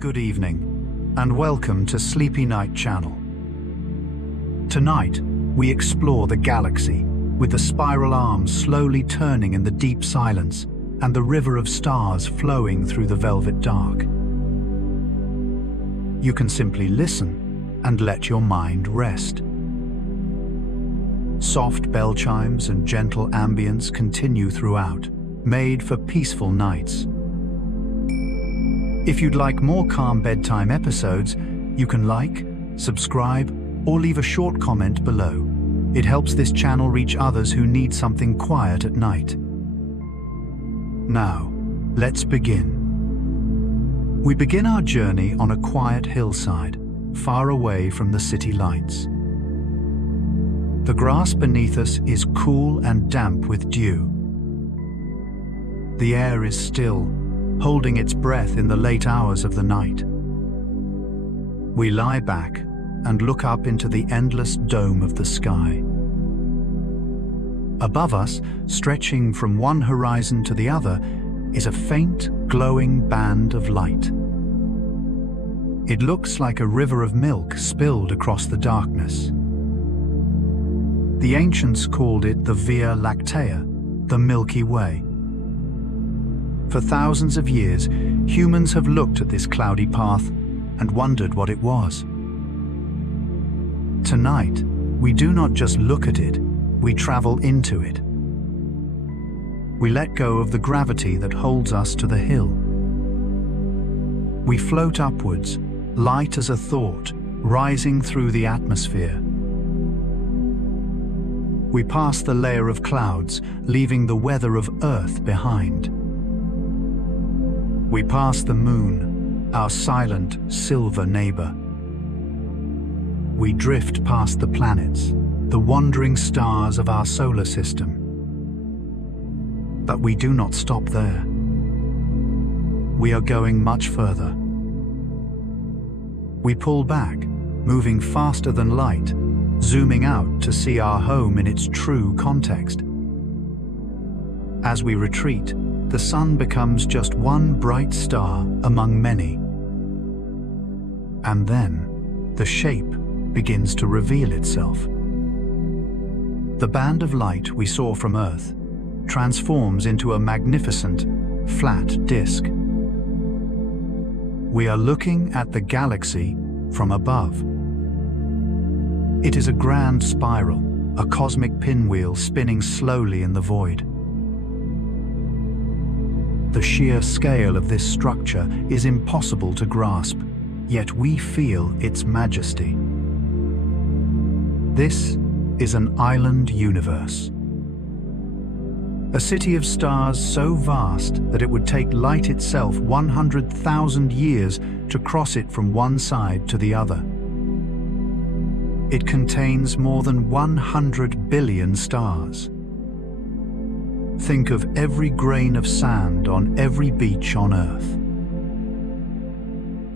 Good evening, and welcome to Sleepy Night Channel. Tonight, we explore the galaxy, with the spiral arms slowly turning in the deep silence and the river of stars flowing through the velvet dark. You can simply listen and let your mind rest. Soft bell chimes and gentle ambience continue throughout, made for peaceful nights. If you'd like more calm bedtime episodes, you can like, subscribe, or leave a short comment below. It helps this channel reach others who need something quiet at night. Now, let's begin. We begin our journey on a quiet hillside, far away from the city lights. The grass beneath us is cool and damp with dew. The air is still, holding its breath in the late hours of the night. We lie back and look up into the endless dome of the sky. Above us, stretching from one horizon to the other, is a faint, glowing band of light. It looks like a river of milk spilled across the darkness. The ancients called it the Via Lactea, the Milky Way. For thousands of years, humans have looked at this cloudy path and wondered what it was. Tonight, we do not just look at it, we travel into it. We let go of the gravity that holds us to the hill. We float upwards, light as a thought, rising through the atmosphere. We pass the layer of clouds, leaving the weather of Earth behind. We pass the moon, our silent, silver neighbor. We drift past the planets, the wandering stars of our solar system. But we do not stop there. We are going much further. We pull back, moving faster than light, zooming out to see our home in its true context. As we retreat, the sun becomes just one bright star among many. And then, the shape begins to reveal itself. The band of light we saw from Earth transforms into a magnificent, flat disk. We are looking at the galaxy from above. It is a grand spiral, a cosmic pinwheel spinning slowly in the void. The sheer scale of this structure is impossible to grasp, yet we feel its majesty. This is an island universe. A city of stars so vast that it would take light itself 100,000 years to cross it from one side to the other. It contains more than 100 billion stars. Think of every grain of sand on every beach on Earth.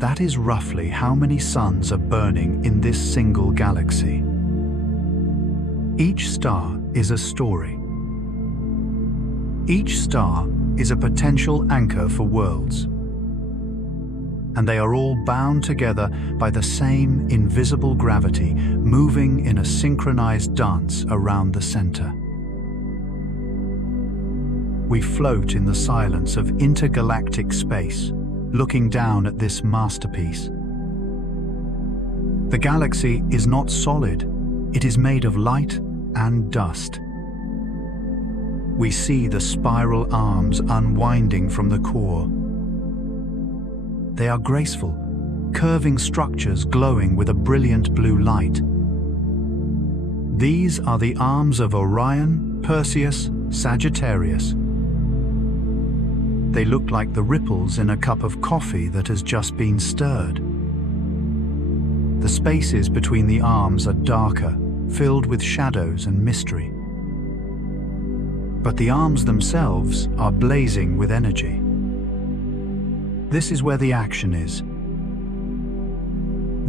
That is roughly how many suns are burning in this single galaxy. Each star is a story. Each star is a potential anchor for worlds. And they are all bound together by the same invisible gravity, moving in a synchronized dance around the center. We float in the silence of intergalactic space, looking down at this masterpiece. The galaxy is not solid, it is made of light and dust. We see the spiral arms unwinding from the core. They are graceful, curving structures glowing with a brilliant blue light. These are the arms of Orion, Perseus, Sagittarius. They look like the ripples in a cup of coffee that has just been stirred. The spaces between the arms are darker, filled with shadows and mystery. But the arms themselves are blazing with energy. This is where the action is.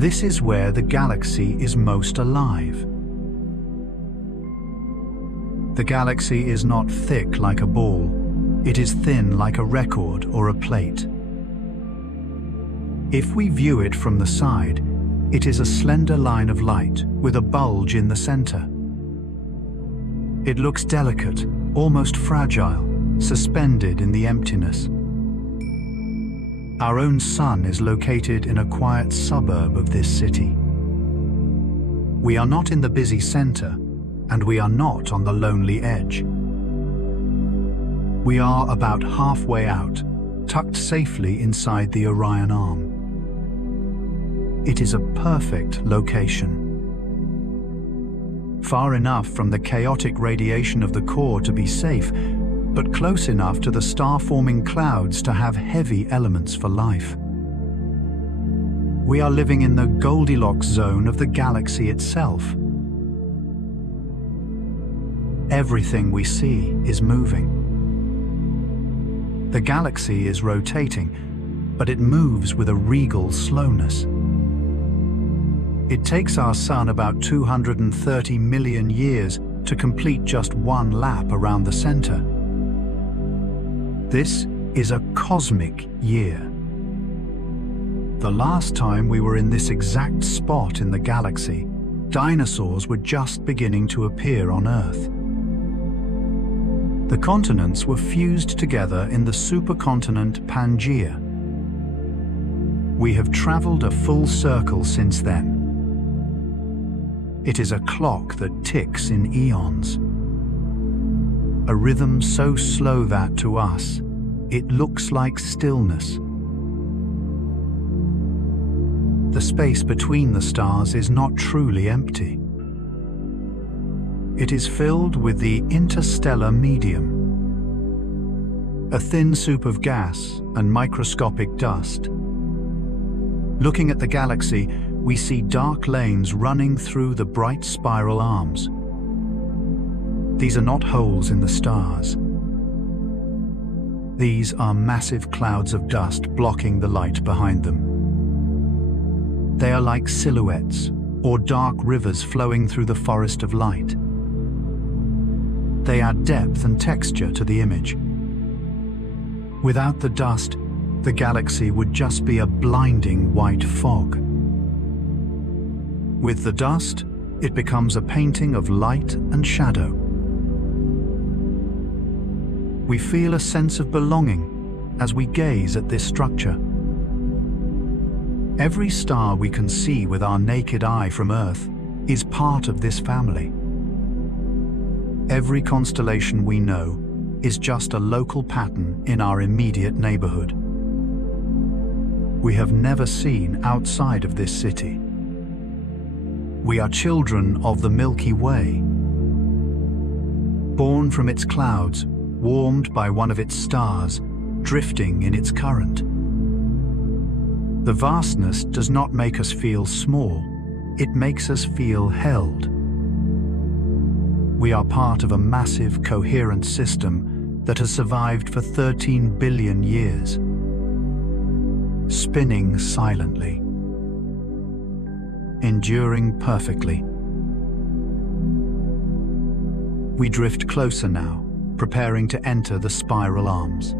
This is where the galaxy is most alive. The galaxy is not thick like a ball. It is thin like a record or a plate. If we view it from the side, it is a slender line of light with a bulge in the center. It looks delicate, almost fragile, suspended in the emptiness. Our own sun is located in a quiet suburb of this city. We are not in the busy center, and we are not on the lonely edge. We are about halfway out, tucked safely inside the Orion Arm. It is a perfect location. Far enough from the chaotic radiation of the core to be safe, but close enough to the star-forming clouds to have heavy elements for life. We are living in the Goldilocks zone of the galaxy itself. Everything we see is moving. The galaxy is rotating, but it moves with a regal slowness. It takes our sun about 230 million years to complete just one lap around the center. This is a cosmic year. The last time we were in this exact spot in the galaxy, dinosaurs were just beginning to appear on Earth. The continents were fused together in the supercontinent Pangaea. We have traveled a full circle since then. It is a clock that ticks in eons. A rhythm so slow that, to us, it looks like stillness. The space between the stars is not truly empty. It is filled with the interstellar medium, a thin soup of gas and microscopic dust. Looking at the galaxy, we see dark lanes running through the bright spiral arms. These are not holes in the stars. These are massive clouds of dust blocking the light behind them. They are like silhouettes or dark rivers flowing through the forest of light. They add depth and texture to the image. Without the dust, the galaxy would just be a blinding white fog. With the dust, it becomes a painting of light and shadow. We feel a sense of belonging as we gaze at this structure. Every star we can see with our naked eye from Earth is part of this family. Every constellation we know is just a local pattern in our immediate neighborhood. We have never seen outside of this city. We are children of the Milky Way. Born from its clouds, warmed by one of its stars, drifting in its current. The vastness does not make us feel small, it makes us feel held. We are part of a massive, coherent system that has survived for 13 billion years, spinning silently, enduring perfectly. We drift closer now, preparing to enter the spiral arms.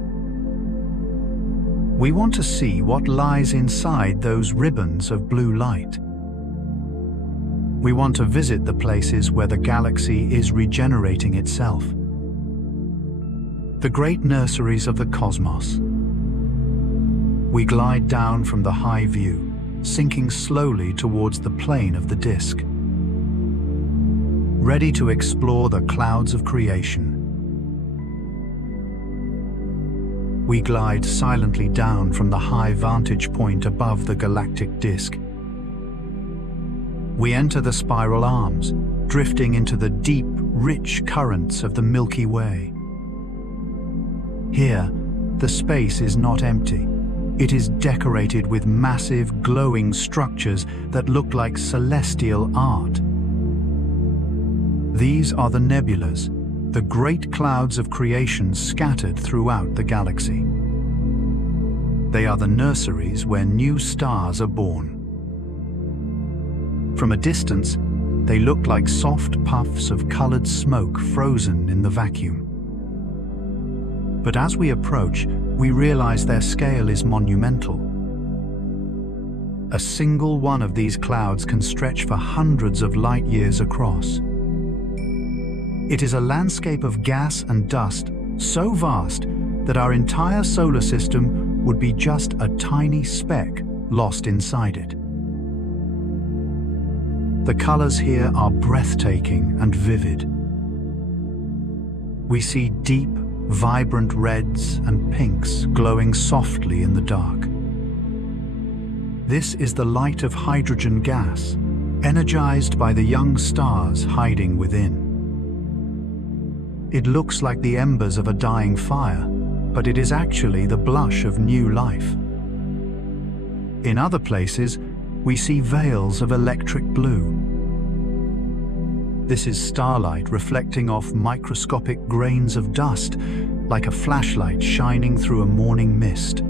We want to see what lies inside those ribbons of blue light. We want to visit the places where the galaxy is regenerating itself. The great nurseries of the cosmos. We glide down from the high view, sinking slowly towards the plane of the disk, ready to explore the clouds of creation. We glide silently down from the high vantage point above the galactic disk. We enter the spiral arms, drifting into the deep, rich currents of the Milky Way. Here, the space is not empty. It is decorated with massive, glowing structures that look like celestial art. These are the nebulas, the great clouds of creation scattered throughout the galaxy. They are the nurseries where new stars are born. From a distance, they look like soft puffs of colored smoke frozen in the vacuum. But as we approach, we realize their scale is monumental. A single one of these clouds can stretch for hundreds of light years across. It is a landscape of gas and dust so vast that our entire solar system would be just a tiny speck lost inside it. The colors here are breathtaking and vivid. We see deep, vibrant reds and pinks glowing softly in the dark. This is the light of hydrogen gas, energized by the young stars hiding within. It looks like the embers of a dying fire, but it is actually the blush of new life. In other places, we see veils of electric blue. This is starlight reflecting off microscopic grains of dust, like a flashlight shining through a morning mist.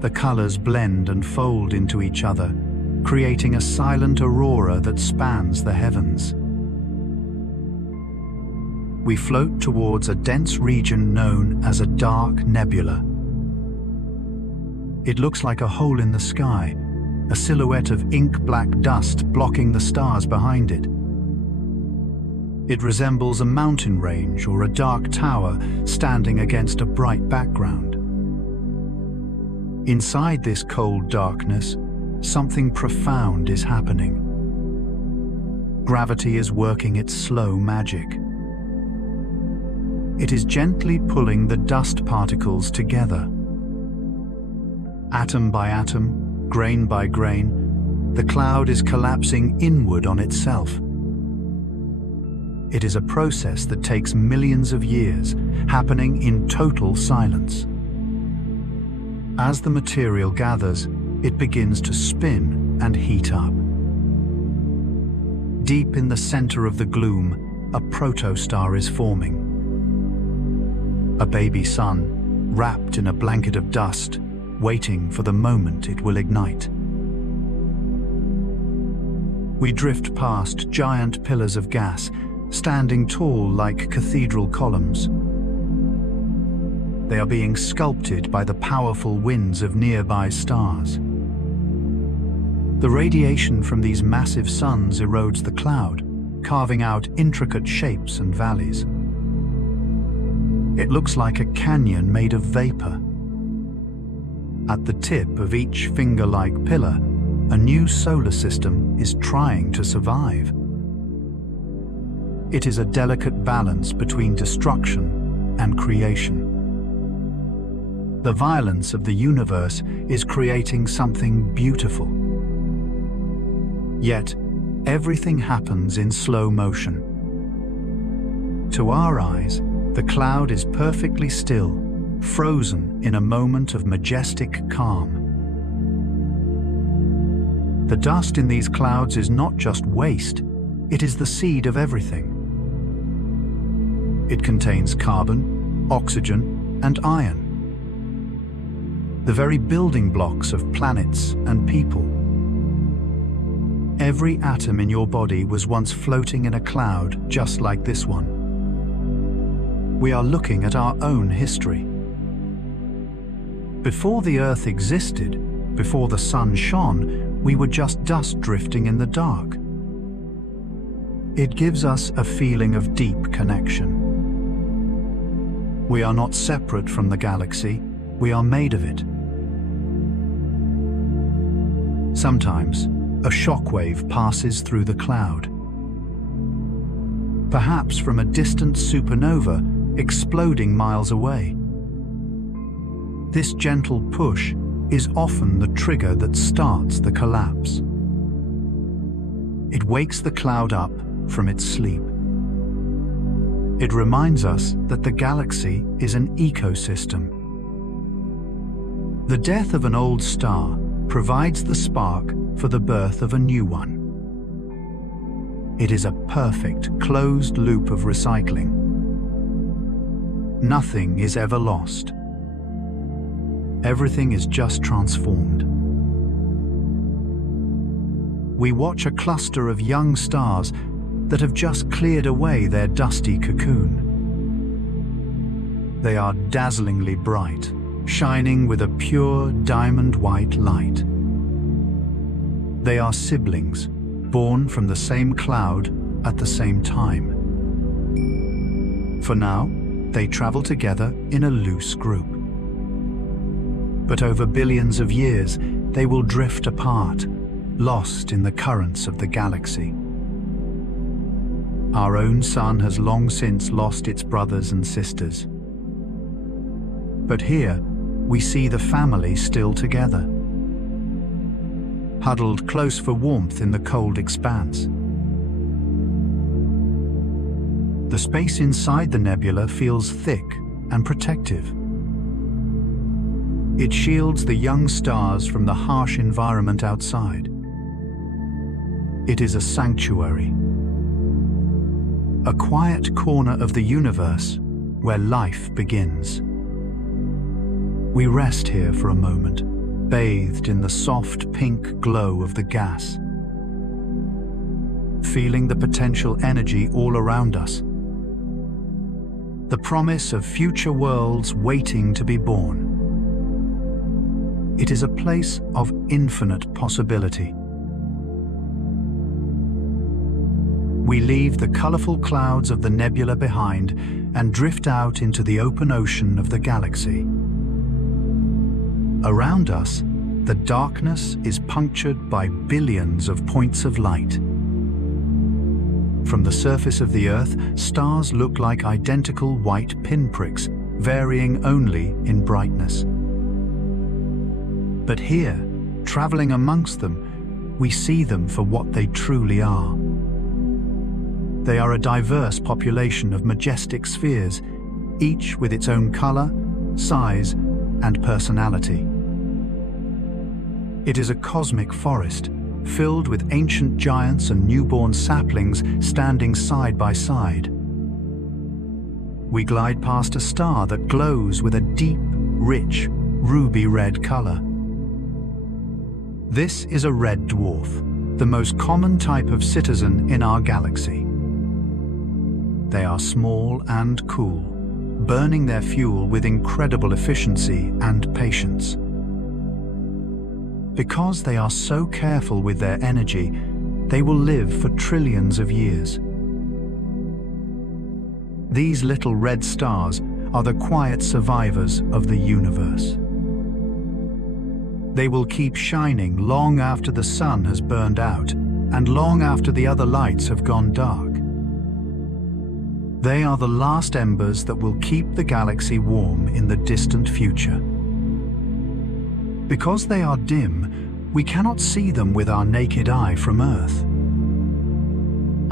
The colors blend and fold into each other, creating a silent aurora that spans the heavens. We float towards a dense region known as a dark nebula. It looks like a hole in the sky, a silhouette of ink-black dust blocking the stars behind it. It resembles a mountain range or a dark tower standing against a bright background. Inside this cold darkness, something profound is happening. Gravity is working its slow magic. It is gently pulling the dust particles together. Atom by atom, grain by grain, the cloud is collapsing inward on itself. It is a process that takes millions of years, happening in total silence. As the material gathers, it begins to spin and heat up. Deep in the center of the gloom, a protostar is forming. A baby sun, wrapped in a blanket of dust, waiting for the moment it will ignite. We drift past giant pillars of gas, standing tall like cathedral columns. They are being sculpted by the powerful winds of nearby stars. The radiation from these massive suns erodes the cloud, carving out intricate shapes and valleys. It looks like a canyon made of vapor. At the tip of each finger-like pillar, a new solar system is trying to survive. It is a delicate balance between destruction and creation. The violence of the universe is creating something beautiful. Yet, everything happens in slow motion. To our eyes, the cloud is perfectly still, frozen in a moment of majestic calm. The dust in these clouds is not just waste, it is the seed of everything. It contains carbon, oxygen, and iron. The very building blocks of planets and people. Every atom in your body was once floating in a cloud just like this one. We are looking at our own history. Before the Earth existed, before the sun shone, we were just dust drifting in the dark. It gives us a feeling of deep connection. We are not separate from the galaxy, we are made of it. Sometimes, a shockwave passes through the cloud. Perhaps from a distant supernova exploding miles away. This gentle push is often the trigger that starts the collapse. It wakes the cloud up from its sleep. It reminds us that the galaxy is an ecosystem. The death of an old star provides the spark for the birth of a new one. It is a perfect closed loop of recycling. Nothing is ever lost. Everything is just transformed. We watch a cluster of young stars that have just cleared away their dusty cocoon. They are dazzlingly bright, shining with a pure diamond white light. They are siblings, born from the same cloud at the same time. For now, they travel together in a loose group. But over billions of years, they will drift apart, lost in the currents of the galaxy. Our own sun has long since lost its brothers and sisters. But here, we see the family still together, huddled close for warmth in the cold expanse. The space inside the nebula feels thick and protective. It shields the young stars from the harsh environment outside. It is a sanctuary, a quiet corner of the universe where life begins. We rest here for a moment, bathed in the soft pink glow of the gas, feeling the potential energy all around us, the promise of future worlds waiting to be born. It is a place of infinite possibility. We leave the colorful clouds of the nebula behind and drift out into the open ocean of the galaxy. Around us, the darkness is punctured by billions of points of light. From the surface of the Earth, stars look like identical white pinpricks, varying only in brightness. But here, traveling amongst them, we see them for what they truly are. They are a diverse population of majestic spheres, each with its own color, size, and personality. It is a cosmic forest, filled with ancient giants and newborn saplings standing side by side. We glide past a star that glows with a deep, rich, ruby-red color. This is a red dwarf, the most common type of citizen in our galaxy. They are small and cool, burning their fuel with incredible efficiency and patience. Because they are so careful with their energy, they will live for trillions of years. These little red stars are the quiet survivors of the universe. They will keep shining long after the sun has burned out and long after the other lights have gone dark. They are the last embers that will keep the galaxy warm in the distant future. Because they are dim, we cannot see them with our naked eye from Earth.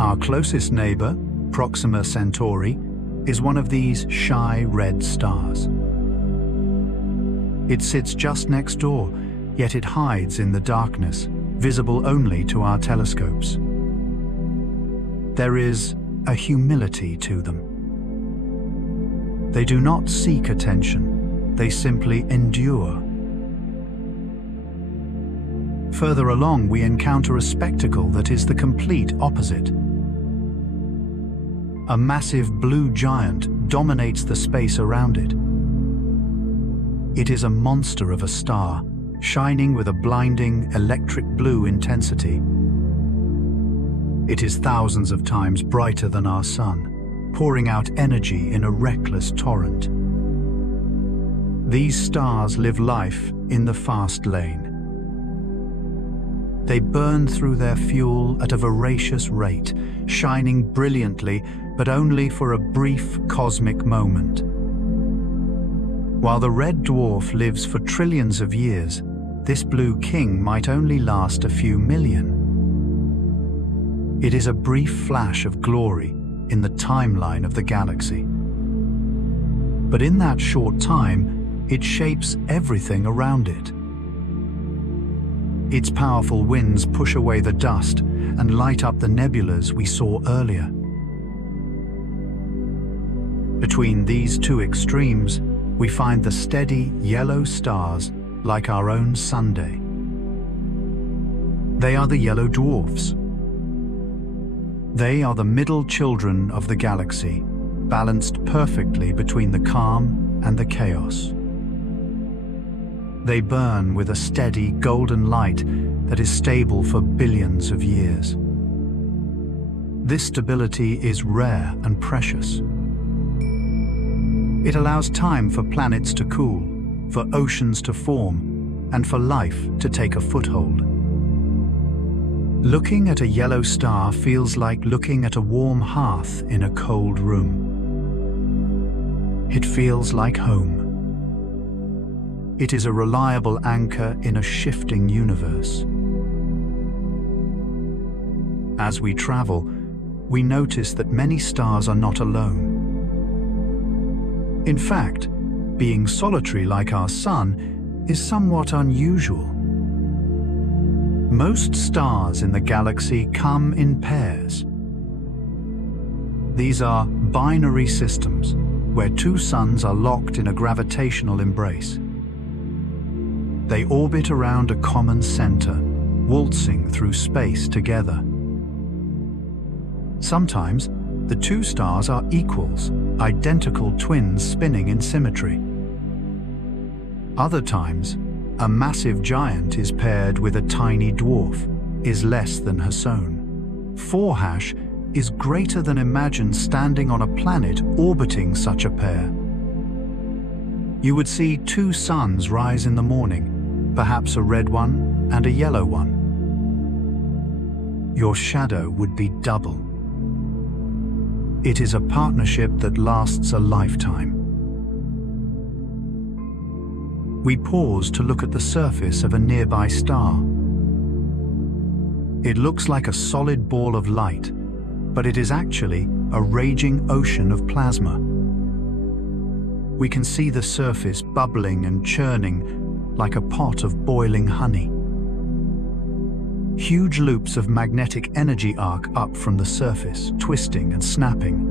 Our closest neighbor, Proxima Centauri, is one of these shy red stars. It sits just next door, yet it hides in the darkness, visible only to our telescopes. There is a humility to them. They do not seek attention, they simply endure. Further along, we encounter a spectacle that is the complete opposite. A massive blue giant dominates the space around it. It is a monster of a star, shining with a blinding electric blue intensity. It is thousands of times brighter than our sun, pouring out energy in a reckless torrent. These stars live life in the fast lane. They burn through their fuel at a voracious rate, shining brilliantly, but only for a brief cosmic moment. While the red dwarf lives for trillions of years, this blue king might only last a few million. It is a brief flash of glory in the timeline of the galaxy. But in that short time, it shapes everything around it. Its powerful winds push away the dust and light up the nebulas we saw earlier. Between these two extremes, we find the steady yellow stars like our own Sunday. They are the yellow dwarfs. They are the middle children of the galaxy, balanced perfectly between the calm and the chaos. They burn with a steady golden light that is stable for billions of years. This stability is rare and precious. It allows time for planets to cool, for oceans to form, and for life to take a foothold. Looking at a yellow star feels like looking at a warm hearth in a cold room. It feels like home. It is a reliable anchor in a shifting universe. As we travel, we notice that many stars are not alone. In fact, being solitary like our Sun is somewhat unusual. Most stars in the galaxy come in pairs. These are binary systems, where two suns are locked in a gravitational embrace. They orbit around a common center, waltzing through space together. Sometimes, the two stars are equals, identical twins spinning in symmetry. Other times, a massive giant is paired with a tiny dwarf, is less than her own. 4# is greater than imagine standing on a planet orbiting such a pair. You would see two suns rise in the morning, perhaps a red one and a yellow one. Your shadow would be double. It is a partnership that lasts a lifetime. We pause to look at the surface of a nearby star. It looks like a solid ball of light, but it is actually a raging ocean of plasma. We can see the surface bubbling and churning like a pot of boiling honey. Huge loops of magnetic energy arc up from the surface, twisting and snapping.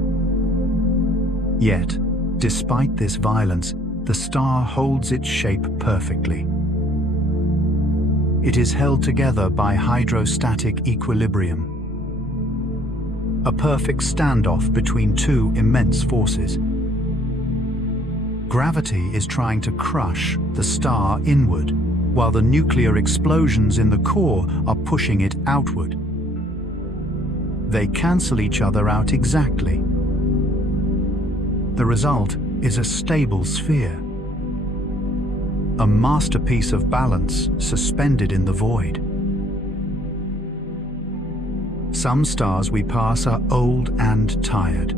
Yet, despite this violence, the star holds its shape perfectly. It is held together by hydrostatic equilibrium, a perfect standoff between two immense forces. Gravity is trying to crush the star inward, while the nuclear explosions in the core are pushing it outward. They cancel each other out exactly. The result is a stable sphere, a masterpiece of balance suspended in the void. Some stars we pass are old and tired.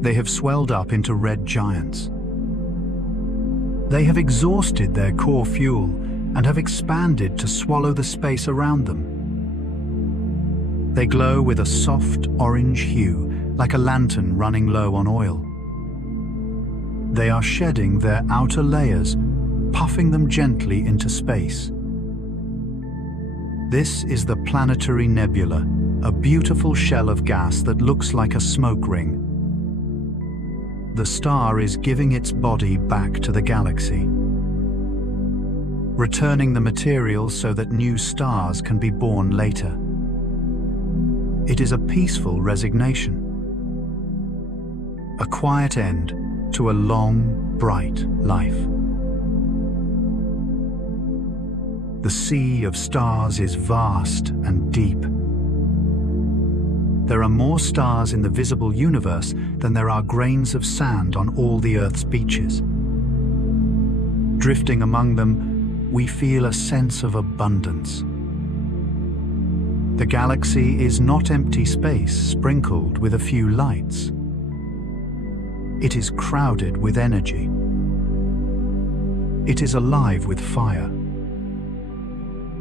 They have swelled up into red giants. They have exhausted their core fuel and have expanded to swallow the space around them. They glow with a soft orange hue, like a lantern running low on oil. They are shedding their outer layers, puffing them gently into space. This is the planetary nebula, a beautiful shell of gas that looks like a smoke ring. The star is giving its body back to the galaxy, returning the material so that new stars can be born later. It is a peaceful resignation, a quiet end to a long, bright life. The sea of stars is vast and deep. There are more stars in the visible universe than there are grains of sand on all the Earth's beaches. Drifting among them, we feel a sense of abundance. The galaxy is not empty space sprinkled with a few lights. It is crowded with energy. It is alive with fire.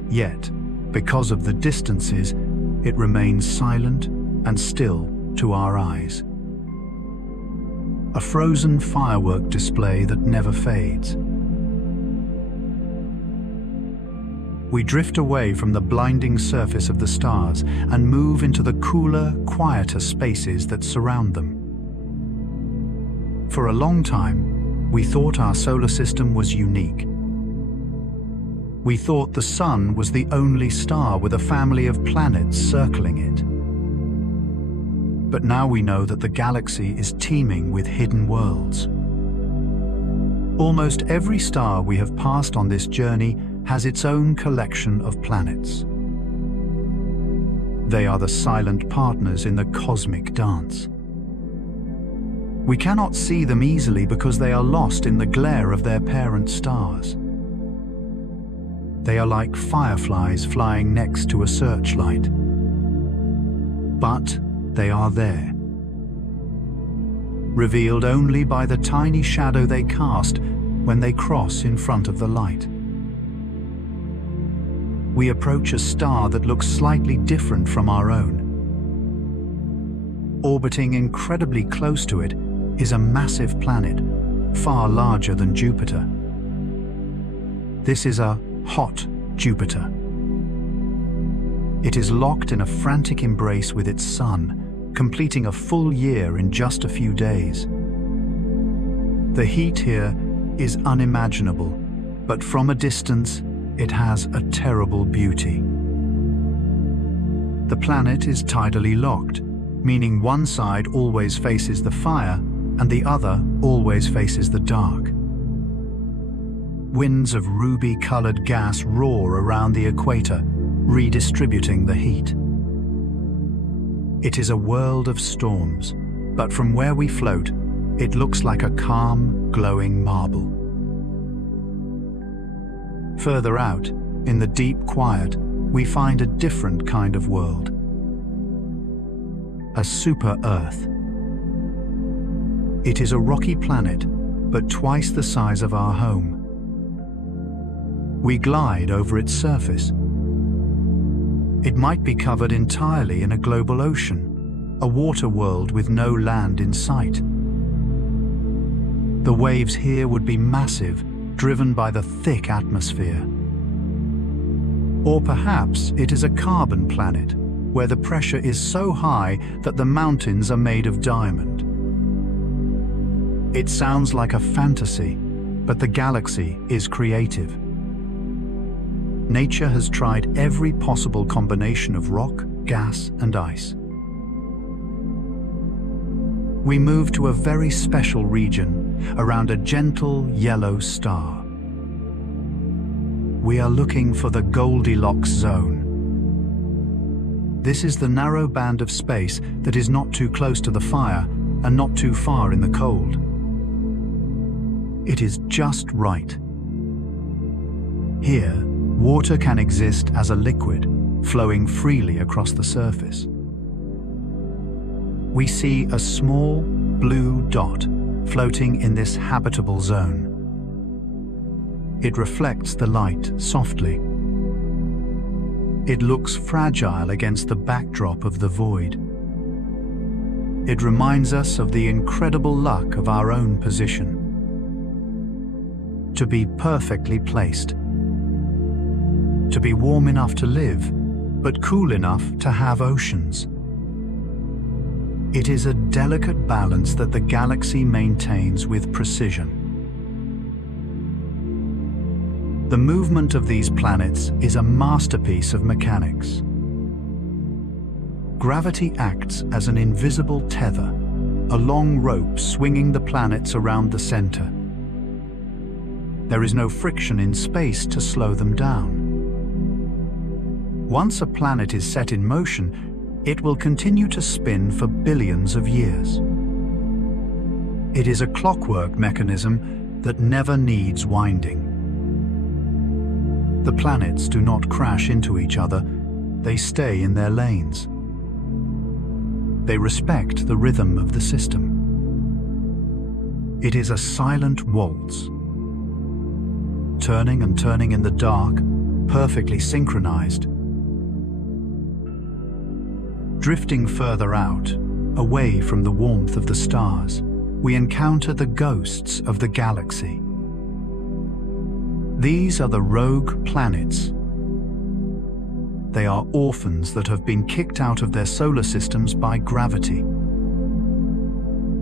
Yet, because of the distances, it remains silent and still to our eyes. A frozen firework display that never fades. We drift away from the blinding surface of the stars and move into the cooler, quieter spaces that surround them. For a long time, we thought our solar system was unique. We thought the Sun was the only star with a family of planets circling it. But now we know that the galaxy is teeming with hidden worlds. Almost every star we have passed on this journey has its own collection of planets. They are the silent partners in the cosmic dance. We cannot see them easily because they are lost in the glare of their parent stars. They are like fireflies flying next to a searchlight. But they are there, revealed only by the tiny shadow they cast when they cross in front of the light. We approach a star that looks slightly different from our own. Orbiting incredibly close to it is a massive planet, far larger than Jupiter. This is a hot Jupiter. It is locked in a frantic embrace with its sun, completing a full year in just a few days. The heat here is unimaginable, but from a distance, it has a terrible beauty. The planet is tidally locked, meaning one side always faces the fire and the other always faces the dark. Winds of ruby-colored gas roar around the equator, redistributing the heat. It is a world of storms, but from where we float, it looks like a calm, glowing marble. Further out, in the deep quiet, we find a different kind of world. A super-Earth. It is a rocky planet, but twice the size of our home. We glide over its surface. It might be covered entirely in a global ocean, a water world with no land in sight. The waves here would be massive, driven by the thick atmosphere. Or perhaps it is a carbon planet, where the pressure is so high that the mountains are made of diamond. It sounds like a fantasy, but the galaxy is creative. Nature has tried every possible combination of rock, gas, and ice. We move to a very special region around a gentle yellow star. We are looking for the Goldilocks zone. This is the narrow band of space that is not too close to the fire and not too far in the cold. It is just right. Here, water can exist as a liquid, flowing freely across the surface. We see a small blue dot floating in this habitable zone. It reflects the light softly. It looks fragile against the backdrop of the void. It reminds us of the incredible luck of our own position. To be perfectly placed. To be warm enough to live, but cool enough to have oceans. It is a delicate balance that the galaxy maintains with precision. The movement of these planets is a masterpiece of mechanics. Gravity acts as an invisible tether, a long rope swinging the planets around the center. There is no friction in space to slow them down. Once a planet is set in motion, it will continue to spin for billions of years. It is a clockwork mechanism that never needs winding. The planets do not crash into each other, they stay in their lanes. They respect the rhythm of the system. It is a silent waltz. Turning and turning in the dark, perfectly synchronized. Drifting further out, away from the warmth of the stars, we encounter the ghosts of the galaxy. These are the rogue planets. They are orphans that have been kicked out of their solar systems by gravity.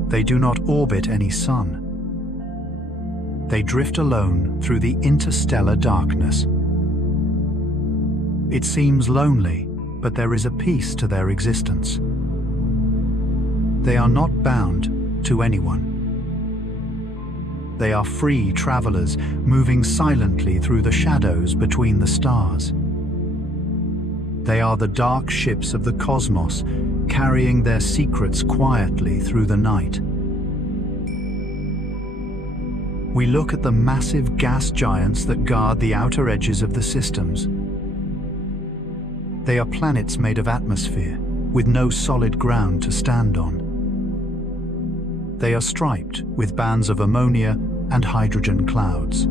They do not orbit any sun. They drift alone through the interstellar darkness. It seems lonely, but there is a peace to their existence. They are not bound to anyone. They are free travelers, moving silently through the shadows between the stars. They are the dark ships of the cosmos, carrying their secrets quietly through the night. We look at the massive gas giants that guard the outer edges of the systems. They are planets made of atmosphere, with no solid ground to stand on. They are striped with bands of ammonia and hydrogen clouds.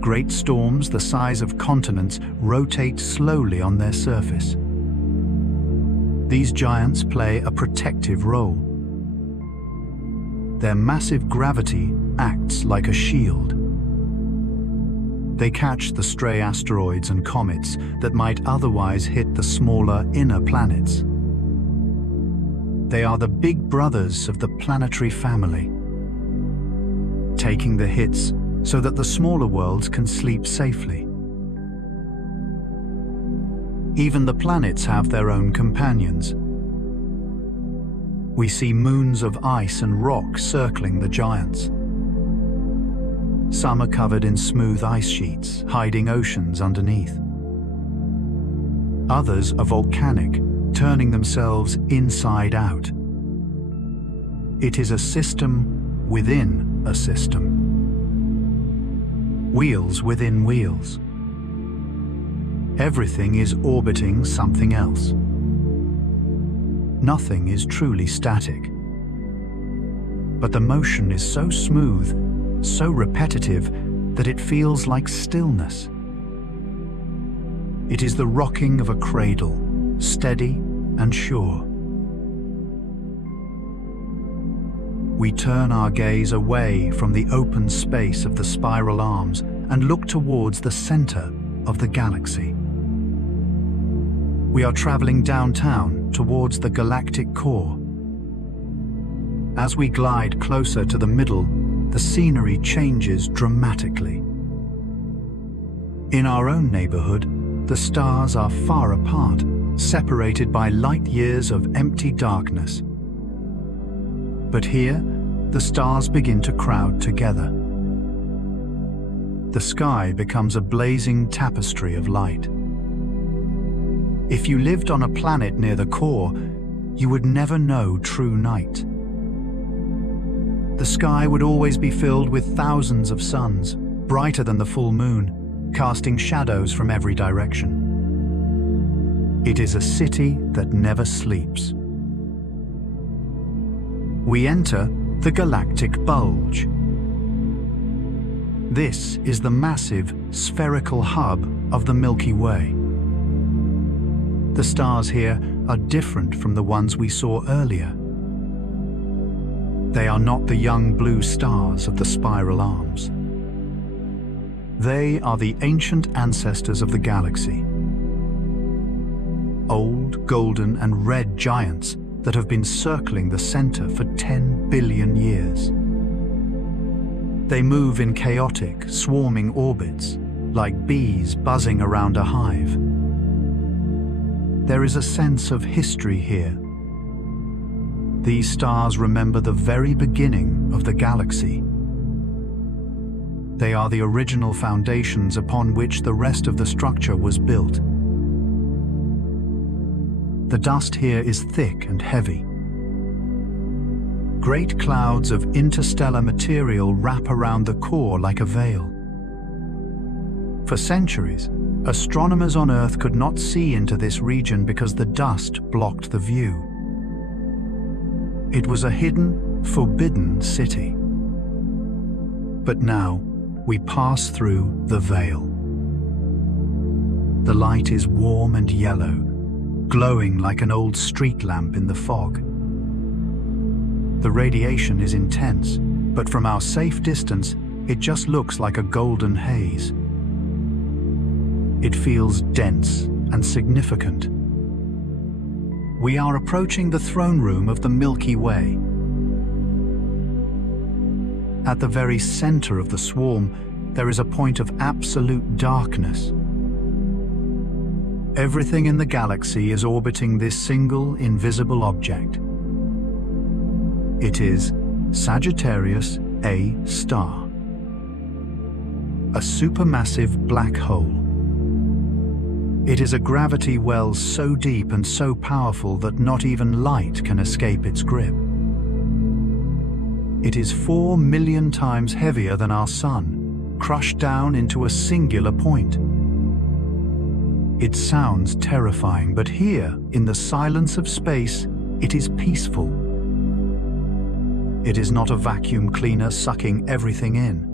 Great storms the size of continents rotate slowly on their surface. These giants play a protective role. Their massive gravity acts like a shield. They catch the stray asteroids and comets that might otherwise hit the smaller inner planets. They are the big brothers of the planetary family, taking the hits so that the smaller worlds can sleep safely. Even the planets have their own companions. We see moons of ice and rock circling the giants. Some are covered in smooth ice sheets, hiding oceans underneath. Others are volcanic, turning themselves inside out. It is a system within a system. Wheels within wheels. Everything is orbiting something else. Nothing is truly static. But the motion is so smooth, so repetitive, that it feels like stillness. It is the rocking of a cradle, steady and sure. We turn our gaze away from the open space of the spiral arms and look towards the center of the galaxy. We are traveling downtown towards the galactic core. As we glide closer to the middle, the scenery changes dramatically. In our own neighborhood, the stars are far apart, separated by light years of empty darkness. But here, the stars begin to crowd together. The sky becomes a blazing tapestry of light. If you lived on a planet near the core, you would never know true night. The sky would always be filled with thousands of suns, brighter than the full moon, casting shadows from every direction. It is a city that never sleeps. We enter the galactic bulge. This is the massive, spherical hub of the Milky Way. The stars here are different from the ones we saw earlier. They are not the young blue stars of the spiral arms. They are the ancient ancestors of the galaxy. Old, golden, and red giants that have been circling the center for 10 billion years. They move in chaotic, swarming orbits, like bees buzzing around a hive. There is a sense of history here. These stars remember the very beginning of the galaxy. They are the original foundations upon which the rest of the structure was built. The dust here is thick and heavy. Great clouds of interstellar material wrap around the core like a veil. For centuries, astronomers on Earth could not see into this region because the dust blocked the view. It was a hidden, forbidden city. But now, we pass through the veil. The light is warm and yellow, glowing like an old street lamp in the fog. The radiation is intense, but from our safe distance, it just looks like a golden haze. It feels dense and significant. We are approaching the throne room of the Milky Way. At the very center of the swarm, there is a point of absolute darkness. Everything in the galaxy is orbiting this single, invisible object. It is Sagittarius A star. A supermassive black hole. It is a gravity well so deep and so powerful that not even light can escape its grip. It is 4 million times heavier than our Sun, crushed down into a singular point. It sounds terrifying, but here, in the silence of space, it is peaceful. It is not a vacuum cleaner sucking everything in.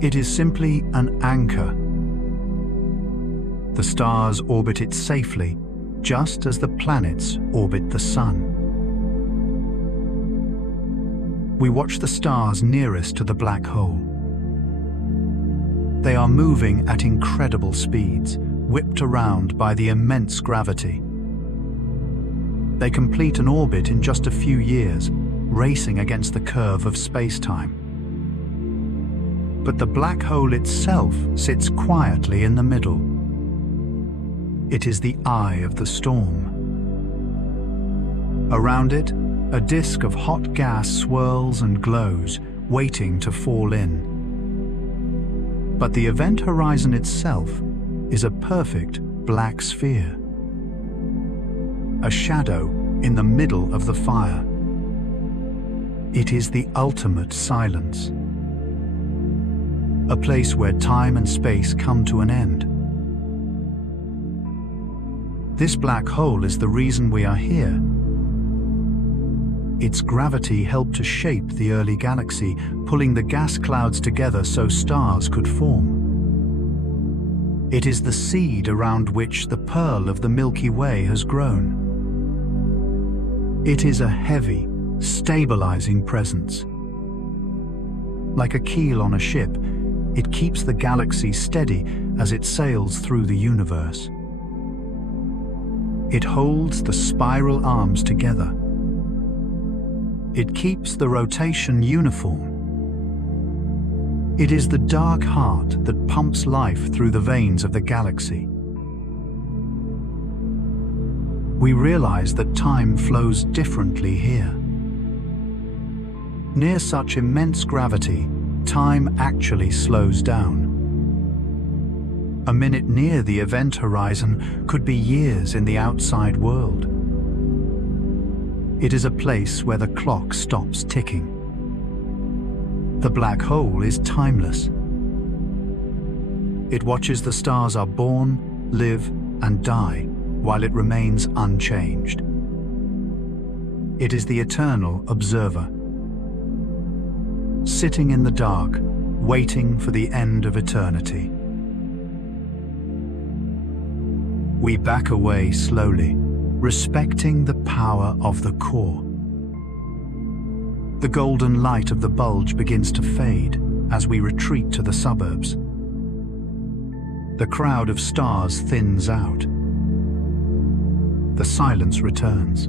It is simply an anchor. The stars orbit it safely, just as the planets orbit the Sun. We watch the stars nearest to the black hole. They are moving at incredible speeds, whipped around by the immense gravity. They complete an orbit in just a few years, racing against the curve of space-time. But the black hole itself sits quietly in the middle. It is the eye of the storm. Around it, a disk of hot gas swirls and glows, waiting to fall in. But the event horizon itself is a perfect black sphere. A shadow in the middle of the fire. It is the ultimate silence. A place where time and space come to an end. This black hole is the reason we are here. Its gravity helped to shape the early galaxy, pulling the gas clouds together so stars could form. It is the seed around which the pearl of the Milky Way has grown. It is a heavy, stabilizing presence. Like a keel on a ship, it keeps the galaxy steady as it sails through the universe. It holds the spiral arms together. It keeps the rotation uniform. It is the dark heart that pumps life through the veins of the galaxy. We realize that time flows differently here. Near such immense gravity, time actually slows down. A minute near the event horizon could be years in the outside world. It is a place where the clock stops ticking. The black hole is timeless. It watches the stars are born, live, and die, while it remains unchanged. It is the eternal observer, sitting in the dark, waiting for the end of eternity. We back away slowly, respecting the power of the core. The golden light of the bulge begins to fade as we retreat to the suburbs. The crowd of stars thins out. The silence returns.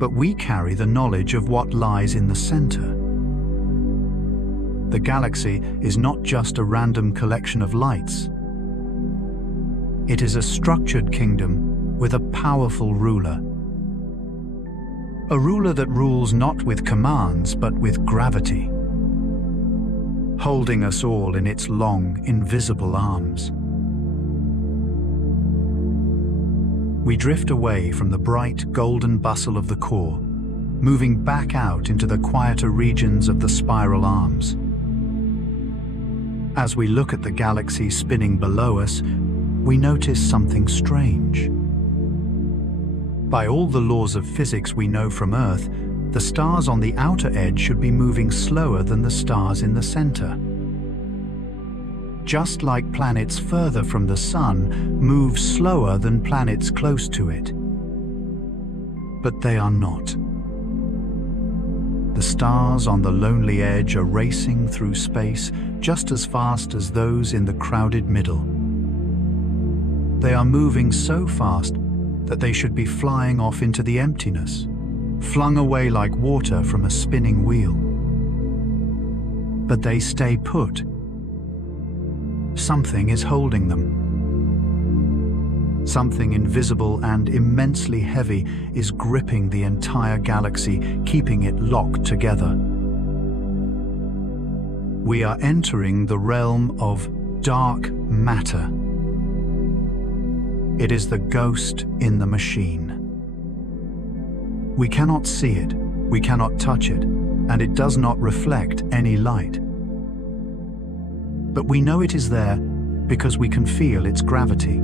But we carry the knowledge of what lies in the center. The galaxy is not just a random collection of lights. It is a structured kingdom with a powerful ruler. A ruler that rules not with commands, but with gravity, holding us all in its long, invisible arms. We drift away from the bright, golden bustle of the core, moving back out into the quieter regions of the spiral arms. As we look at the galaxy spinning below us, we notice something strange. By all the laws of physics we know from Earth, the stars on the outer edge should be moving slower than the stars in the center. Just like planets further from the Sun move slower than planets close to it. But they are not. The stars on the lonely edge are racing through space just as fast as those in the crowded middle. They are moving so fast that they should be flying off into the emptiness, flung away like water from a spinning wheel. But they stay put. Something is holding them. Something invisible and immensely heavy is gripping the entire galaxy, keeping it locked together. We are entering the realm of dark matter. It is the ghost in the machine. We cannot see it, we cannot touch it, and it does not reflect any light. But we know it is there because we can feel its gravity.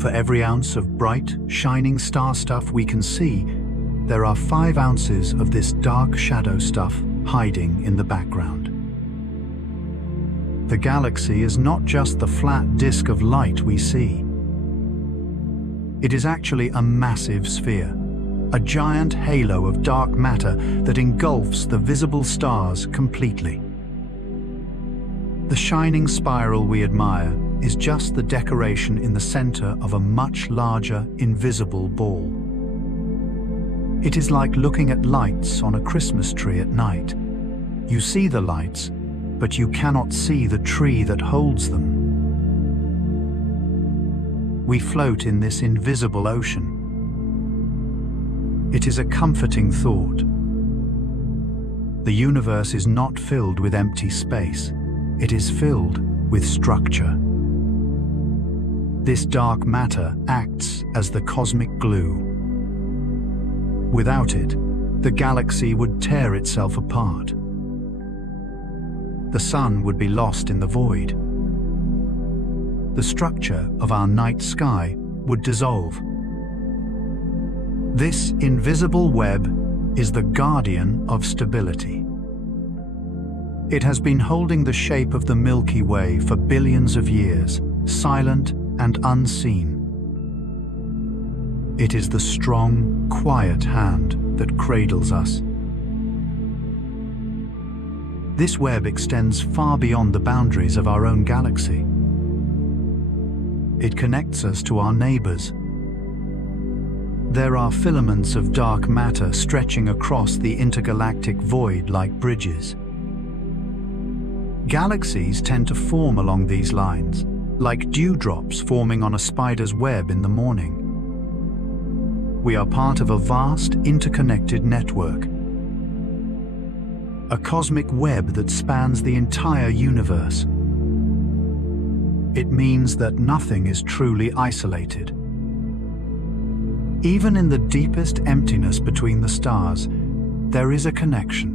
For every ounce of bright, shining star stuff we can see, there are 5 ounces of this dark shadow stuff hiding in the background. The galaxy is not just the flat disk of light we see. It is actually a massive sphere, a giant halo of dark matter that engulfs the visible stars completely. The shining spiral we admire is just the decoration in the center of a much larger, invisible ball. It is like looking at lights on a Christmas tree at night. You see the lights, but you cannot see the tree that holds them. We float in this invisible ocean. It is a comforting thought. The universe is not filled with empty space. It is filled with structure. This dark matter acts as the cosmic glue. Without it, the galaxy would tear itself apart. The sun would be lost in the void. The structure of our night sky would dissolve. This invisible web is the guardian of stability. It has been holding the shape of the Milky Way for billions of years, silent and unseen. It is the strong, quiet hand that cradles us. This web extends far beyond the boundaries of our own galaxy. It connects us to our neighbors. There are filaments of dark matter stretching across the intergalactic void like bridges. Galaxies tend to form along these lines, like dewdrops forming on a spider's web in the morning. We are part of a vast, interconnected network. A cosmic web that spans the entire universe. It means that nothing is truly isolated. Even in the deepest emptiness between the stars, there is a connection.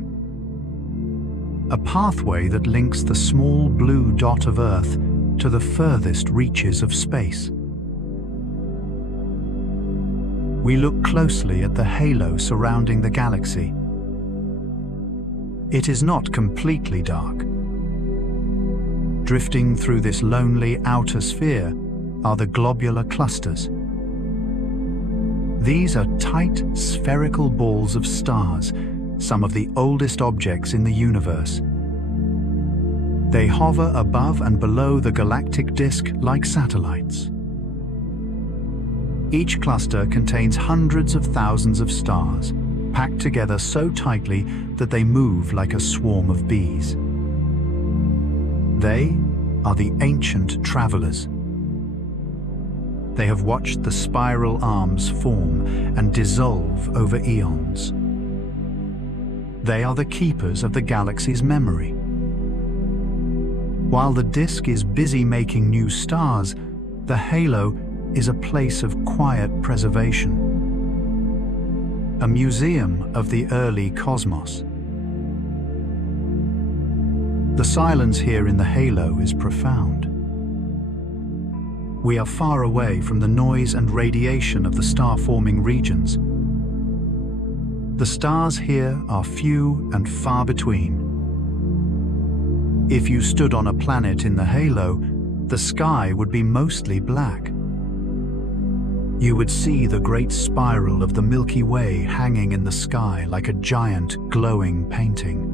A pathway that links the small blue dot of Earth to the furthest reaches of space. We look closely at the halo surrounding the galaxy. It is not completely dark. Drifting through this lonely outer sphere are the globular clusters. These are tight, spherical balls of stars, some of the oldest objects in the universe. They hover above and below the galactic disk like satellites. Each cluster contains hundreds of thousands of stars, packed together so tightly that they move like a swarm of bees. They are the ancient travelers. They have watched the spiral arms form and dissolve over eons. They are the keepers of the galaxy's memory. While the disk is busy making new stars, the halo is a place of quiet preservation. A museum of the early cosmos. The silence here in the halo is profound. We are far away from the noise and radiation of the star-forming regions. The stars here are few and far between. If you stood on a planet in the halo, the sky would be mostly black. You would see the great spiral of the Milky Way hanging in the sky like a giant glowing painting.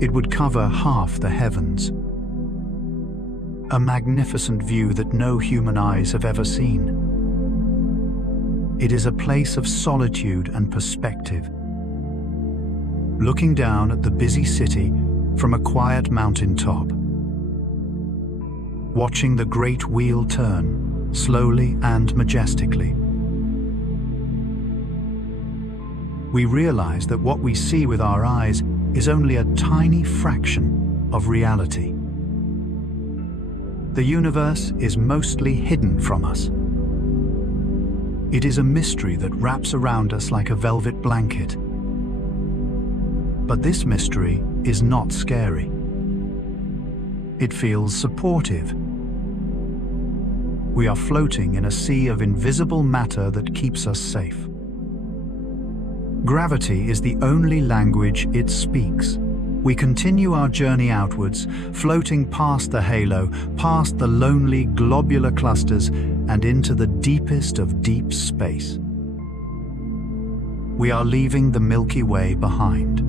It would cover half the heavens. A magnificent view that no human eyes have ever seen. It is a place of solitude and perspective. Looking down at the busy city from a quiet mountain top. watching the great wheel turn, slowly and majestically. We realize that what we see with our eyes is only a tiny fraction of reality. The universe is mostly hidden from us. It is a mystery that wraps around us like a velvet blanket. But this mystery is not scary. It feels supportive. We are floating in a sea of invisible matter that keeps us safe. Gravity is the only language it speaks. We continue our journey outwards, floating past the halo, past the lonely globular clusters, and into the deepest of deep space. We are leaving the Milky Way behind.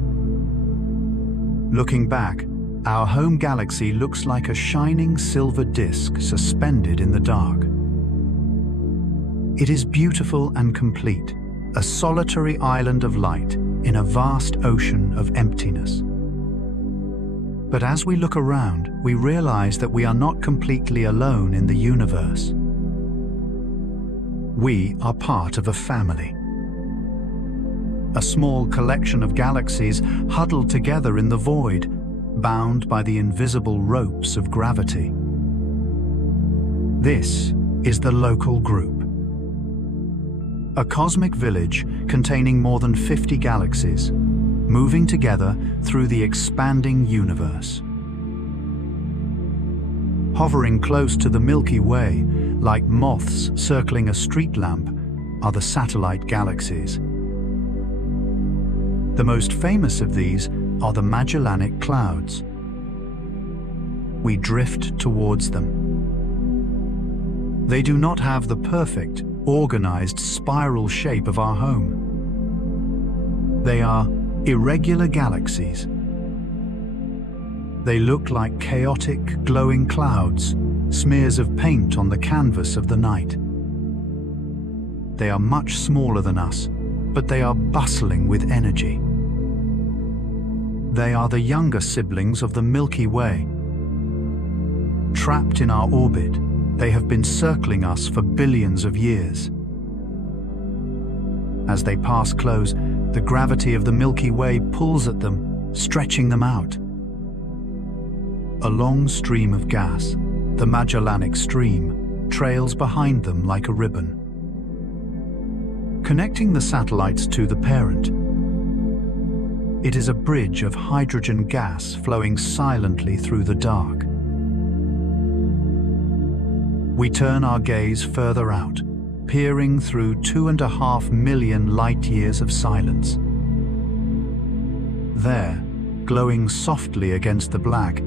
Looking back, our home galaxy looks like a shining silver disk suspended in the dark. It is beautiful and complete, a solitary island of light in a vast ocean of emptiness. But as we look around, we realize that we are not completely alone in the universe. We are part of a family. A small collection of galaxies huddled together in the void, bound by the invisible ropes of gravity. This is the local group. A cosmic village containing more than 50 galaxies, moving together through the expanding universe. Hovering close to the Milky Way, like moths circling a street lamp, are the satellite galaxies. The most famous of these are the Magellanic Clouds. We drift towards them. They do not have the perfect, organized spiral shape of our home. They are irregular galaxies. They look like chaotic, glowing clouds, smears of paint on the canvas of the night. They are much smaller than us, but they are bustling with energy. They are the younger siblings of the Milky Way. Trapped in our orbit, they have been circling us for billions of years. As they pass close, the gravity of the Milky Way pulls at them, stretching them out. A long stream of gas, the Magellanic Stream, trails behind them like a ribbon. Connecting the satellites to the parent, it is a bridge of hydrogen gas flowing silently through the dark. We turn our gaze further out, peering through 2.5 million light-years of silence. There, glowing softly against the black,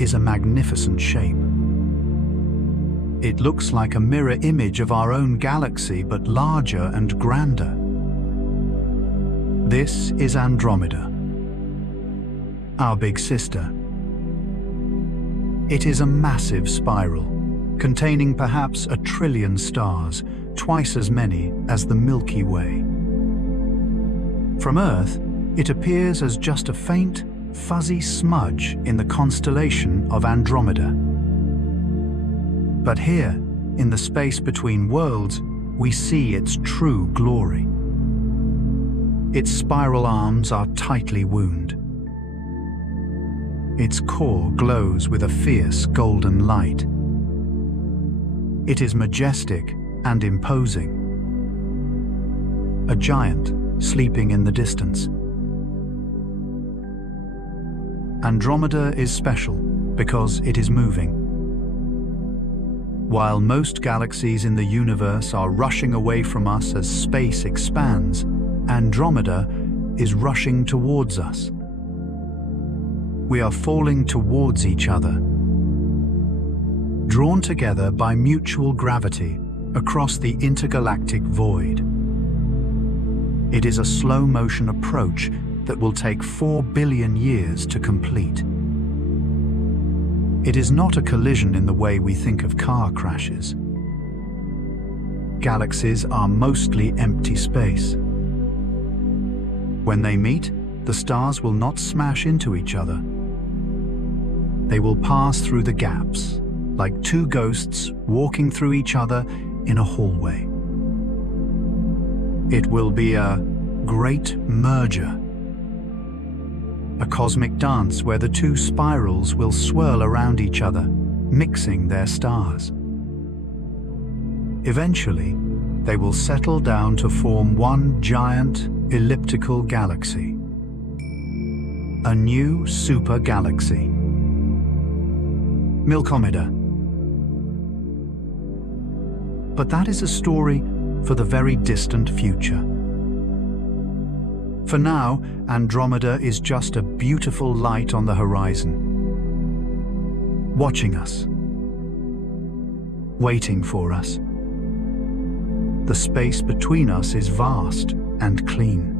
is a magnificent shape. It looks like a mirror image of our own galaxy, but larger and grander. This is Andromeda, our big sister. It is a massive spiral, containing perhaps 1 trillion stars, twice as many as the Milky Way. From Earth, it appears as just a faint, fuzzy smudge in the constellation of Andromeda. But here, in the space between worlds, we see its true glory. Its spiral arms are tightly wound. Its core glows with a fierce golden light. It is majestic and imposing. A giant sleeping in the distance. Andromeda is special because it is moving. While most galaxies in the universe are rushing away from us as space expands, Andromeda is rushing towards us. We are falling towards each other, drawn together by mutual gravity across the intergalactic void. It is a slow-motion approach that will take 4 billion years to complete. It is not a collision in the way we think of car crashes. Galaxies are mostly empty space. When they meet, the stars will not smash into each other. They will pass through the gaps, like two ghosts walking through each other in a hallway. It will be a great merger, a cosmic dance where the two spirals will swirl around each other, mixing their stars. Eventually, they will settle down to form one giant elliptical galaxy, a new super galaxy, Milky. But that is a story for the very distant future. For now, Andromeda is just a beautiful light on the horizon, watching us, waiting for us. The space between us is vast and clean.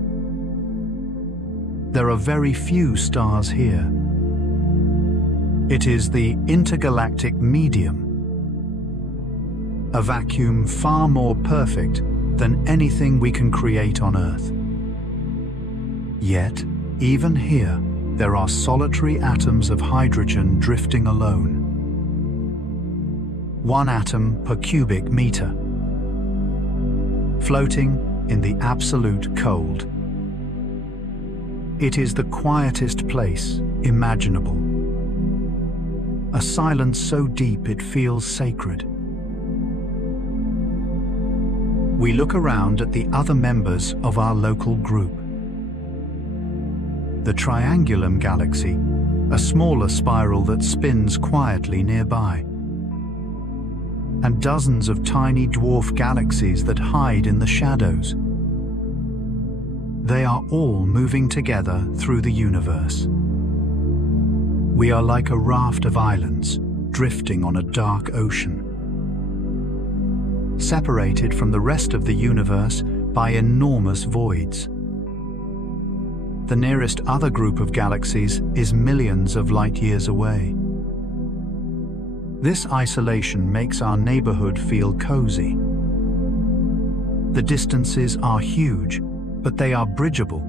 There are very few stars here. It is the intergalactic medium, a vacuum far more perfect than anything we can create on Earth. Yet, even here, there are solitary atoms of hydrogen drifting alone. 1 atom per cubic meter, floating in the absolute cold. It is the quietest place imaginable. A silence so deep it feels sacred. We look around at the other members of our local group. The Triangulum galaxy, a smaller spiral that spins quietly nearby. And dozens of tiny dwarf galaxies that hide in the shadows. They are all moving together through the universe. We are like a raft of islands drifting on a dark ocean, separated from the rest of the universe by enormous voids. The nearest other group of galaxies is millions of light years away. This isolation makes our neighborhood feel cozy. The distances are huge, but they are bridgeable.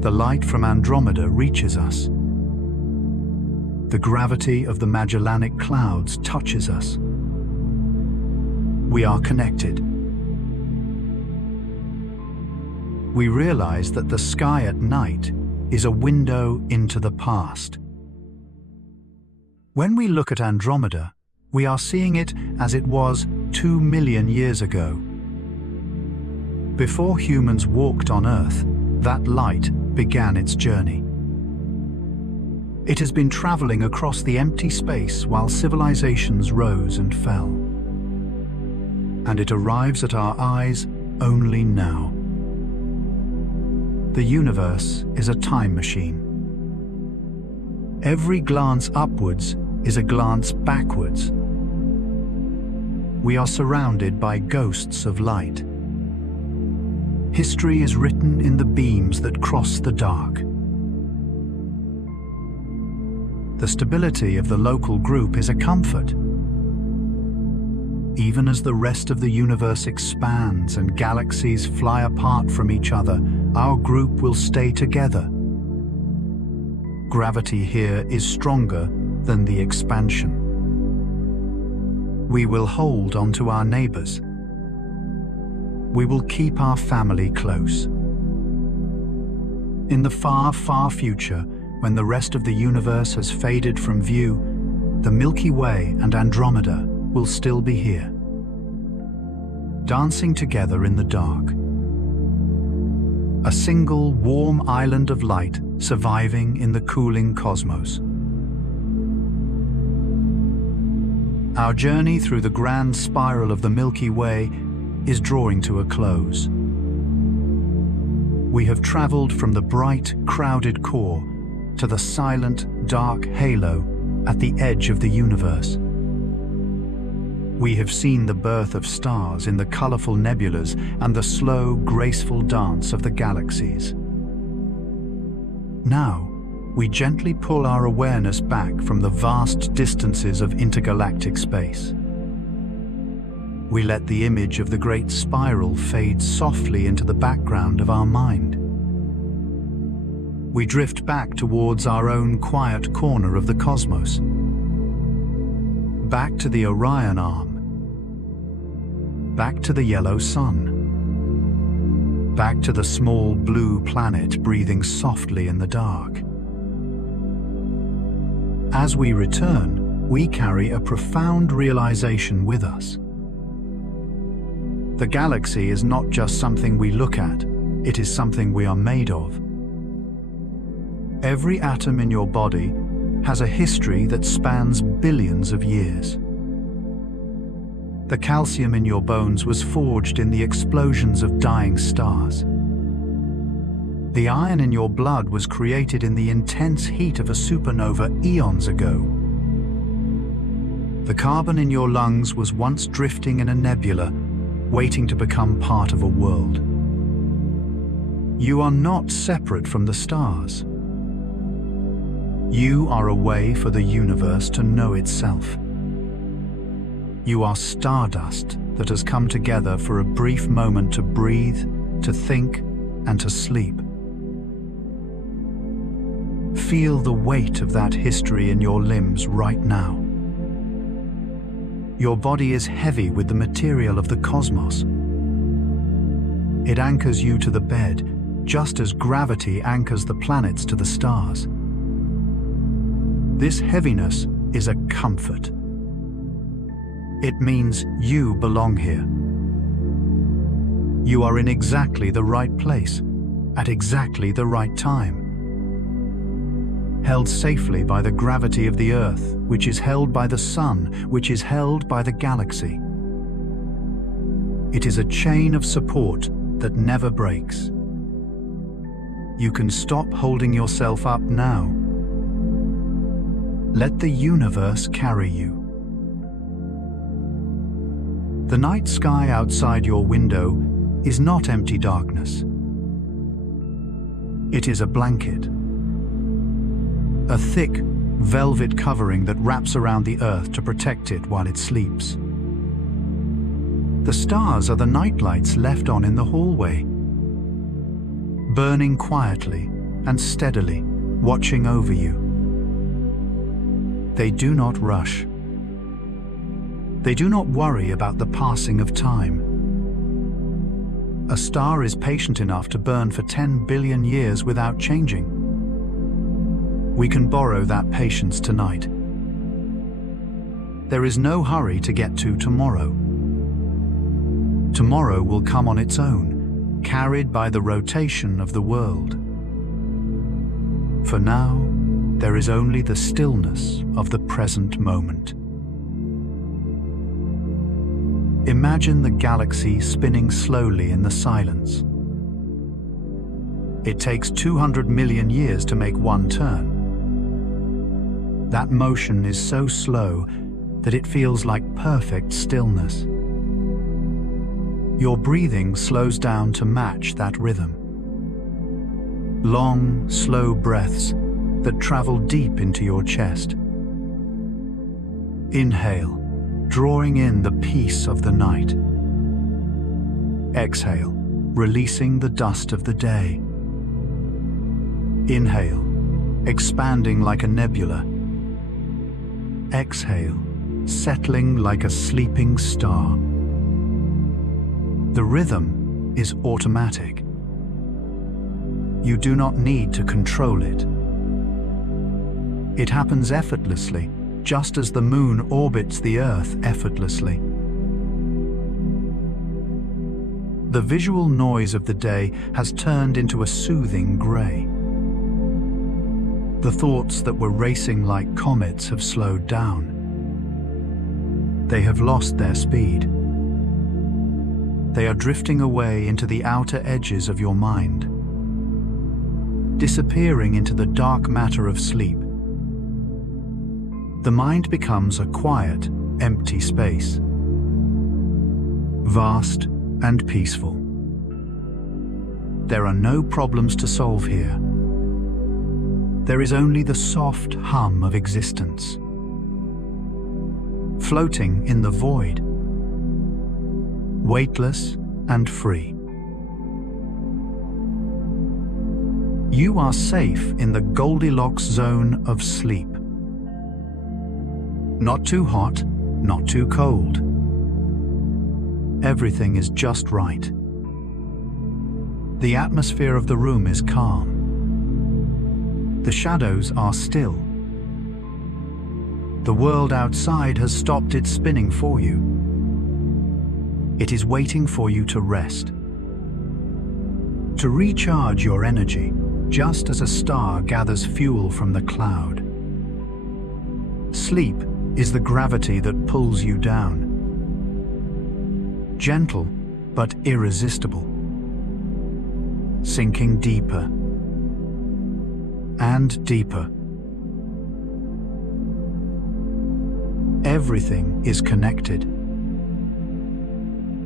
The light from Andromeda reaches us. The gravity of the Magellanic Clouds touches us. We are connected. We realize that the sky at night is a window into the past. When we look at Andromeda, we are seeing it as it was 2 million years ago. Before humans walked on Earth, that light began its journey. It has been traveling across the empty space while civilizations rose and fell. And it arrives at our eyes only now. The universe is a time machine. Every glance upwards is a glance backwards. We are surrounded by ghosts of light. History is written in the beams that cross the dark. The stability of the local group is a comfort. Even as the rest of the universe expands and galaxies fly apart from each other, our group will stay together. Gravity here is stronger than the expansion. We will hold onto our neighbors. We will keep our family close. In the far, far future, when the rest of the universe has faded from view, the Milky Way and Andromeda will still be here, dancing together in the dark. A single warm island of light surviving in the cooling cosmos. Our journey through the grand spiral of the Milky Way is drawing to a close. We have traveled from the bright, crowded core to the silent, dark halo at the edge of the universe. We have seen the birth of stars in the colorful nebulas and the slow, graceful dance of the galaxies. Now, we gently pull our awareness back from the vast distances of intergalactic space. We let the image of the great spiral fade softly into the background of our mind. We drift back towards our own quiet corner of the cosmos, back to the Orion Arm, back to the yellow sun, back to the small blue planet breathing softly in the dark. As we return, we carry a profound realization with us. The galaxy is not just something we look at, it is something we are made of. Every atom in your body has a history that spans billions of years. The calcium in your bones was forged in the explosions of dying stars. The iron in your blood was created in the intense heat of a supernova eons ago. The carbon in your lungs was once drifting in a nebula, waiting to become part of a world. You are not separate from the stars. You are a way for the universe to know itself. You are stardust that has come together for a brief moment to breathe, to think, and to sleep. Feel the weight of that history in your limbs right now. Your body is heavy with the material of the cosmos. It anchors you to the bed, just as gravity anchors the planets to the stars. This heaviness is a comfort. It means you belong here. You are in exactly the right place, at exactly the right time. Held safely by the gravity of the Earth, which is held by the Sun, which is held by the galaxy. It is a chain of support that never breaks. You can stop holding yourself up now. Let the universe carry you. The night sky outside your window is not empty darkness. It is a blanket. A thick, velvet covering that wraps around the Earth to protect it while it sleeps. The stars are the nightlights left on in the hallway, burning quietly and steadily, watching over you. They do not rush. They do not worry about the passing of time. A star is patient enough to burn for 10 billion years without changing. We can borrow that patience tonight. There is no hurry to get to tomorrow. Tomorrow will come on its own, carried by the rotation of the world. For now, there is only the stillness of the present moment. Imagine the galaxy spinning slowly in the silence. It takes 200 million years to make one turn. That motion is so slow that it feels like perfect stillness. Your breathing slows down to match that rhythm. Long, slow breaths that travel deep into your chest. Inhale, drawing in the peace of the night. Exhale, releasing the dust of the day. Inhale, expanding like a nebula. Exhale, settling like a sleeping star. The rhythm is automatic. You do not need to control it. It happens effortlessly, just as the moon orbits the Earth effortlessly. The visual noise of the day has turned into a soothing grey. The thoughts that were racing like comets have slowed down. They have lost their speed. They are drifting away into the outer edges of your mind, disappearing into the dark matter of sleep. The mind becomes a quiet, empty space, vast and peaceful. There are no problems to solve here. There is only the soft hum of existence, floating in the void, weightless and free. You are safe in the Goldilocks zone of sleep. Not too hot, not too cold. Everything is just right. The atmosphere of the room is calm. The shadows are still. The world outside has stopped its spinning for you. It is waiting for you to rest, to recharge your energy, just as a star gathers fuel from the cloud. Sleep is the gravity that pulls you down. Gentle, but irresistible. Sinking deeper and deeper. Everything is connected.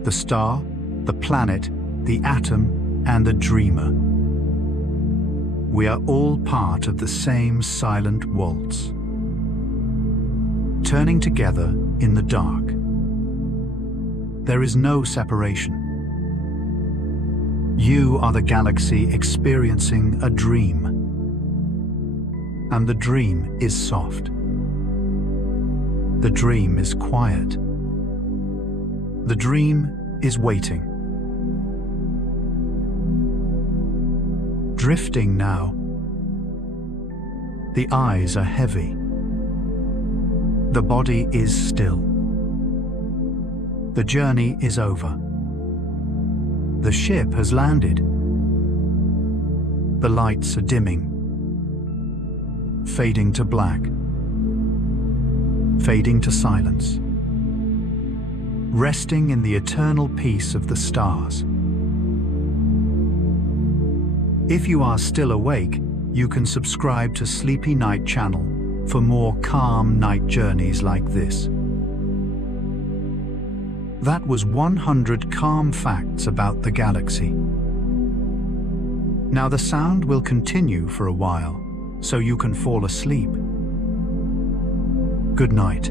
The star, the planet, the atom, and the dreamer. We are all part of the same silent waltz, turning together in the dark. There is no separation. You are the galaxy experiencing a dream. And the dream is soft. The dream is quiet. The dream is waiting. Drifting now. The eyes are heavy. The body is still. The journey is over. The ship has landed. The lights are dimming, fading to black, fading to silence, resting in the eternal peace of the stars. If you are still awake, you can subscribe to Sleepy Night channel for more calm night journeys like this. That was 100 calm facts about the galaxy. Now the sound will continue for a while, so you can fall asleep. Good night.